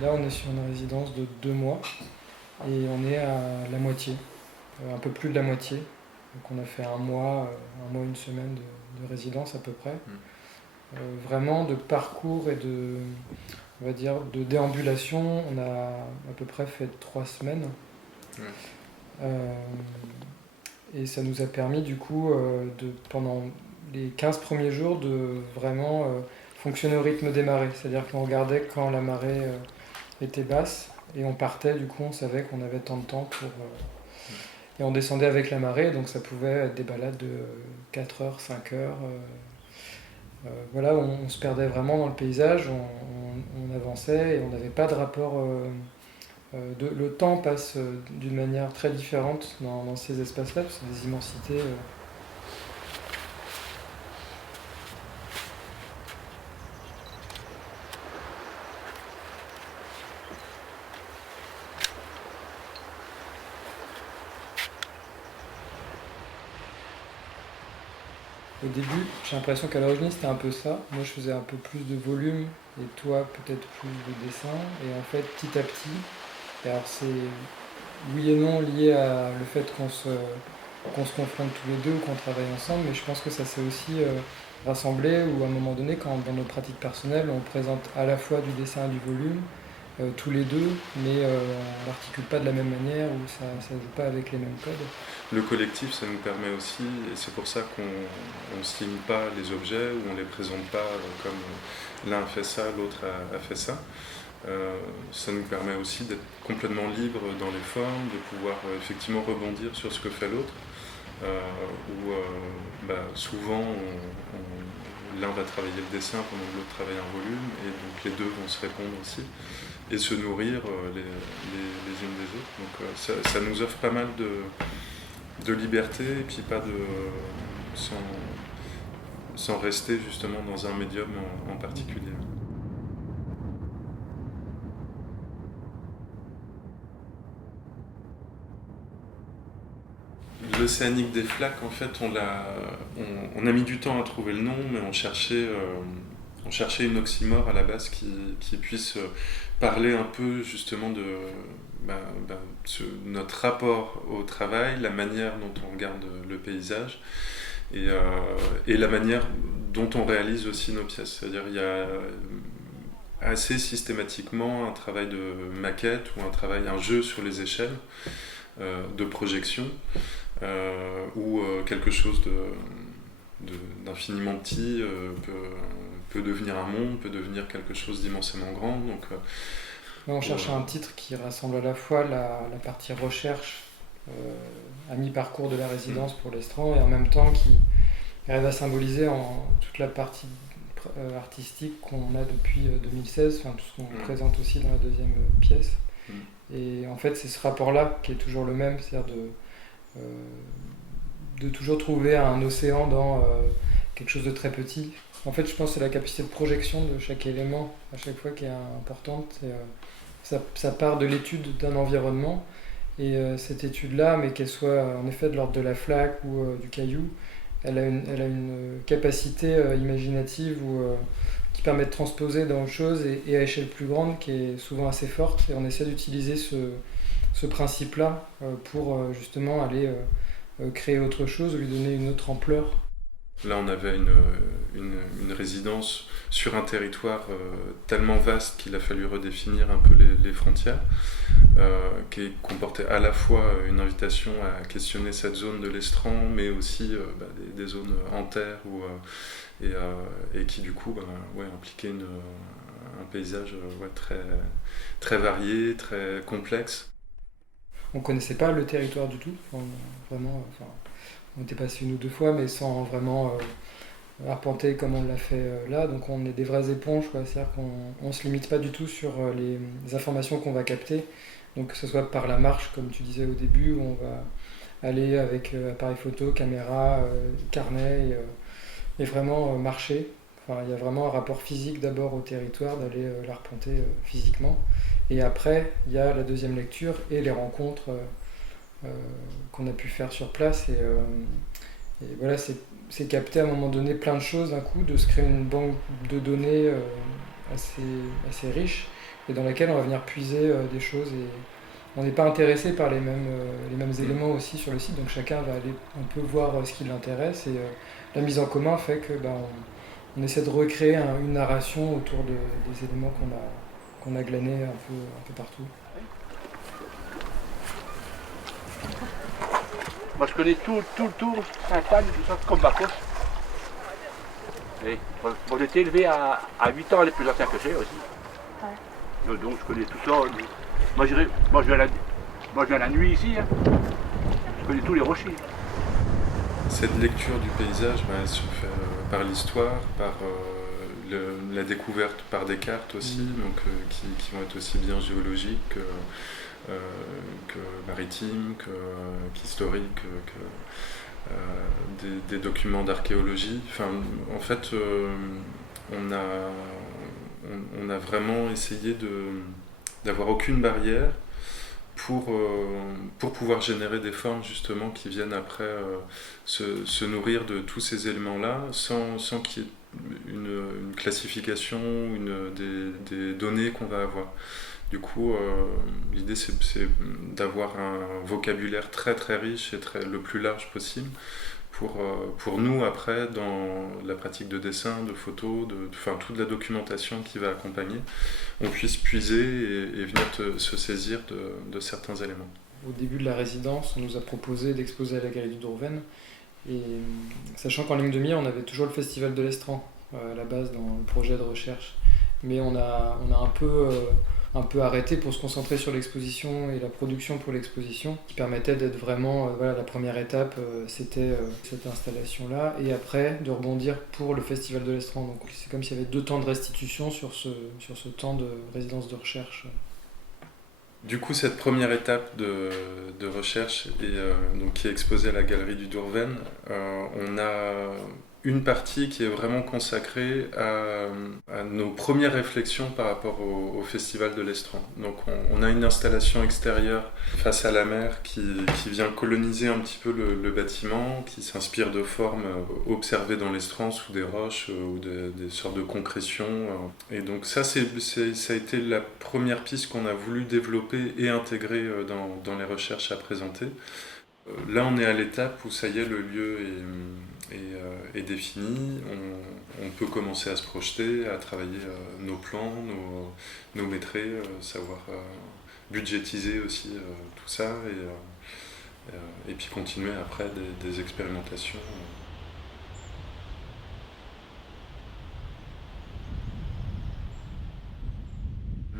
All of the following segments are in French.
Là, on est sur une résidence de 2 mois et on est à la moitié, un peu plus de la moitié. Donc on a fait un mois, une semaine de résidence à peu près. Vraiment de parcours et on va dire, de déambulation, on a à peu près fait 3 semaines. Ouais. Euh, et ça nous a permis du coup, pendant les 15 premiers jours, de vraiment fonctionner au rythme des marées. C'est-à-dire qu'on regardait quand la marée était basse et on partait, du coup on savait qu'on avait tant de temps pour... et on descendait avec la marée, donc ça pouvait être des balades de 4 heures, 5 heures. Voilà, on se perdait vraiment dans le paysage, on avançait et on n'avait pas de rapport. Le temps passe d'une manière très différente dans ces espaces-là, parce que c'est des immensités. Au début, j'ai l'impression qu'à l'origine c'était un peu ça. Moi je faisais un peu plus de volume et toi peut-être plus de dessin. Et en fait, petit à petit, et alors c'est oui et non lié à le fait qu'on se confronte tous les deux ou qu'on travaille ensemble, mais je pense que ça s'est aussi rassemblé ou à un moment donné, quand dans nos pratiques personnelles, on présente à la fois du dessin et du volume, tous les deux, mais on n'articule pas de la même manière ou ça ne joue pas avec les mêmes codes. Le collectif, ça nous permet aussi, et c'est pour ça qu'on ne signe pas les objets ou on ne les présente pas comme l'un fait ça, l'autre a fait ça. Ça nous permet aussi d'être complètement libre dans les formes, de pouvoir effectivement rebondir sur ce que fait l'autre. Souvent, l'un va travailler le dessin pendant que l'autre travaille un volume, et donc les deux vont se répondre aussi et se nourrir les unes des autres. Donc ça nous offre pas mal de liberté et puis pas de sans rester justement dans un médium en particulier. L'Océanique des Flaques, en fait, on a mis du temps à trouver le nom, mais on cherchait une oxymore à la base qui puisse parler un peu justement de notre rapport au travail, la manière dont on regarde le paysage et la manière dont on réalise aussi nos pièces. C'est-à-dire il y a assez systématiquement un travail de maquette ou un jeu sur les échelles de projection où quelque chose d'infiniment petit peut devenir un monde, peut devenir quelque chose d'immensément grand. Donc, on cherchait un titre qui rassemble à la fois la partie recherche à mi-parcours de la résidence pour l'Estran et en même temps qui arrive à symboliser toute la partie artistique qu'on a depuis 2016, enfin, tout ce qu'on présente aussi dans la deuxième pièce. Et en fait, c'est ce rapport-là qui est toujours le même, c'est-à-dire de toujours trouver un océan dans quelque chose de très petit. En fait, je pense que c'est la capacité de projection de chaque élément à chaque fois qui est importante. Ça part de l'étude d'un environnement et cette étude-là, mais qu'elle soit en effet de l'ordre de la flaque ou du caillou, elle a une capacité imaginative qui permet de transposer dans autre chose et à échelle plus grande qui est souvent assez forte. Et on essaie d'utiliser ce principe-là pour justement aller créer autre chose, lui donner une autre ampleur. Là, on avait une résidence sur un territoire tellement vaste qu'il a fallu redéfinir un peu les frontières, qui comportait à la fois une invitation à questionner cette zone de l'Estran, mais aussi des zones en terre et qui du coup impliquait un paysage très, très varié, très complexe. On ne connaissait pas le territoire du tout, on était passé 1 ou 2 fois, mais sans vraiment arpenter comme on l'a fait là. Donc on est des vraies éponges, quoi. C'est-à-dire qu'on ne se limite pas du tout sur les informations qu'on va capter. Donc que ce soit par la marche, comme tu disais au début, où on va aller avec appareil photo, caméra, carnet, et vraiment marcher. Enfin, il y a vraiment un rapport physique d'abord au territoire, d'aller l'arpenter physiquement. Et après, il y a la deuxième lecture et les rencontres qu'on a pu faire sur place. Et voilà, c'est capter à un moment donné plein de choses d'un coup, de se créer une banque de données assez riche et dans laquelle on va venir puiser des choses. Et on n'est pas intéressé par les mêmes éléments aussi sur le site, donc chacun va aller un peu voir ce qui l'intéresse. Et la mise en commun fait que on essaie de recréer une narration autour des éléments qu'on a glanés un peu partout. Moi je connais tout le tour, Sainte-Anne, tout ça comme ma poche. Et moi j'ai été élevé à 8 ans les plus anciens que j'ai aussi. Ouais. Donc je connais tout ça. Moi je viens la nuit ici. Hein. Je connais tous les rochers. Cette lecture du paysage, elle se fait par l'histoire, par la découverte par des cartes aussi, donc, qui vont être aussi bien géologiques que maritimes, qu'historiques, des documents d'archéologie. Enfin, en fait, on a vraiment essayé d'avoir aucune barrière pour pouvoir générer des formes justement qui viennent après se nourrir de tous ces éléments-là sans qu'il y ait une classification, des données qu'on va avoir. Du coup, l'idée c'est d'avoir un vocabulaire très très riche et le plus large possible pour nous après dans la pratique de dessin, de photo, toute la documentation qui va accompagner, on puisse puiser et venir se saisir de certains éléments. Au début de la résidence, on nous a proposé d'exposer à la Galerie du Dourven, et sachant qu'en ligne de mire, on avait toujours le Festival de l'Estran à la base dans le projet de recherche, mais on a un peu arrêté pour se concentrer sur l'exposition et la production pour l'exposition, qui permettait d'être vraiment, la première étape, c'était cette installation-là, et après de rebondir pour le Festival de l'Estran. Donc c'est comme s'il y avait 2 temps de restitution sur ce temps de résidence de recherche. Du coup, cette première étape de recherche donc, qui est exposée à la Galerie du Dourven, on a une partie qui est vraiment consacrée à nos premières réflexions par rapport au Festival de l'Estran. Donc on a une installation extérieure face à la mer qui vient coloniser un petit peu le bâtiment, qui s'inspire de formes observées dans l'Estran sous des roches ou des sortes de concrétions. Et donc ça a été la première piste qu'on a voulu développer et intégrer dans les recherches à présenter. Là, on est à l'étape où ça y est, le lieu est défini. On peut commencer à se projeter, à travailler nos plans, nos métrés, savoir budgétiser aussi tout ça et puis continuer après des expérimentations.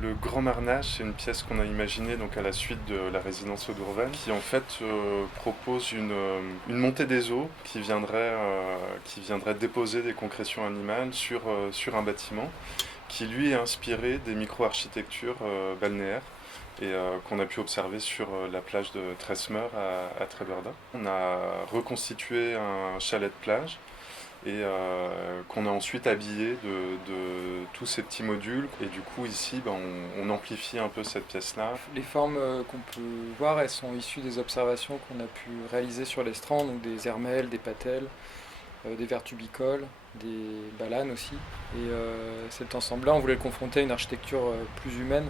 Le Grand Marnage, c'est une pièce qu'on a imaginée donc à la suite de la résidence au Dourven, qui en fait propose une montée des eaux qui viendrait déposer des concrétions animales sur un bâtiment qui lui est inspiré des micro-architectures balnéaires et qu'on a pu observer sur la plage de Tresmer à Tréberda. On a reconstitué un chalet de plage et qu'on a ensuite habillé de tous ces petits modules. Et du coup ici, on amplifie un peu cette pièce-là. Les formes qu'on peut voir, elles sont issues des observations qu'on a pu réaliser sur l'Estran, donc des hermelles, des patelles, des vers tubicoles, des balanes aussi. Et cet ensemble-là, on voulait le confronter à une architecture plus humaine,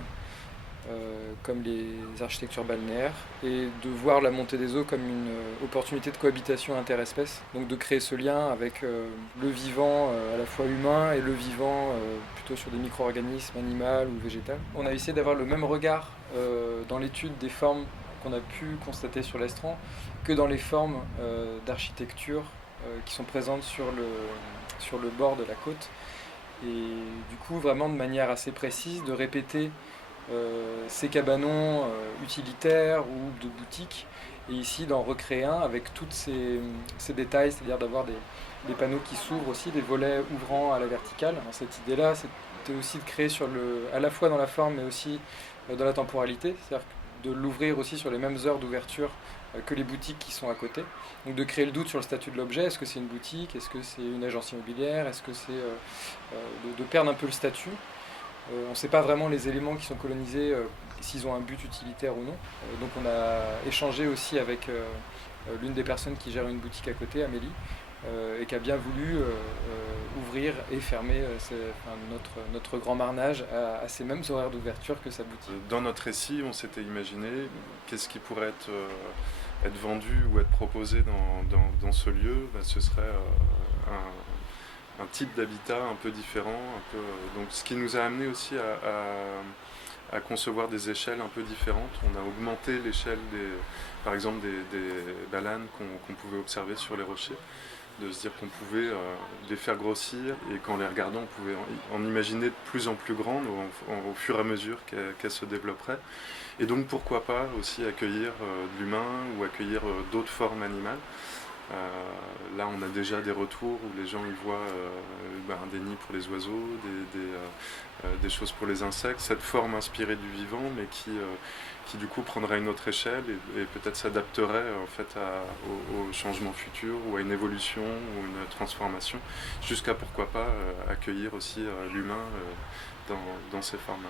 comme les architectures balnéaires, et de voir la montée des eaux comme une opportunité de cohabitation interespèces, donc de créer ce lien avec le vivant à la fois humain et le vivant plutôt sur des micro-organismes animaux ou végétaux. On a essayé d'avoir le même regard dans l'étude des formes qu'on a pu constater sur l'Estran que dans les formes d'architecture qui sont présentes sur le bord de la côte, et du coup vraiment de manière assez précise de répéter ces cabanons utilitaires ou de boutiques, et ici d'en recréer un avec tous ces détails, c'est-à-dire d'avoir des panneaux qui s'ouvrent aussi, des volets ouvrant à la verticale. Alors, cette idée-là, c'était aussi de créer à la fois dans la forme mais aussi dans la temporalité, c'est-à-dire de l'ouvrir aussi sur les mêmes heures d'ouverture que les boutiques qui sont à côté. Donc de créer le doute sur le statut de l'objet, est-ce que c'est une boutique, est-ce que c'est une agence immobilière, est-ce que c'est de perdre un peu le statut. On ne sait pas vraiment les éléments qui sont colonisés, s'ils ont un but utilitaire ou non. Donc on a échangé aussi avec l'une des personnes qui gère une boutique à côté, Amélie, et qui a bien voulu ouvrir et fermer notre grand marnage à ces mêmes horaires d'ouverture que sa boutique. Dans notre récit, on s'était imaginé qu'est-ce qui pourrait être vendu ou être proposé dans ce lieu. Ce serait un type d'habitat un peu différent. Donc, ce qui nous a amené aussi à concevoir des échelles un peu différentes. On a augmenté l'échelle par exemple des balanes qu'on pouvait observer sur les rochers, de se dire qu'on pouvait les faire grossir et qu'en les regardant on pouvait en imaginer de plus en plus grandes au fur et à mesure qu'elles se développeraient. Et donc pourquoi pas aussi accueillir de l'humain ou accueillir d'autres formes animales. Là on a déjà des retours où les gens y voient des nids pour les oiseaux, des choses pour les insectes, cette forme inspirée du vivant mais qui du coup prendrait une autre échelle et peut-être s'adapterait en fait au changement futur ou à une évolution ou une transformation, jusqu'à pourquoi pas accueillir aussi l'humain dans ces formats.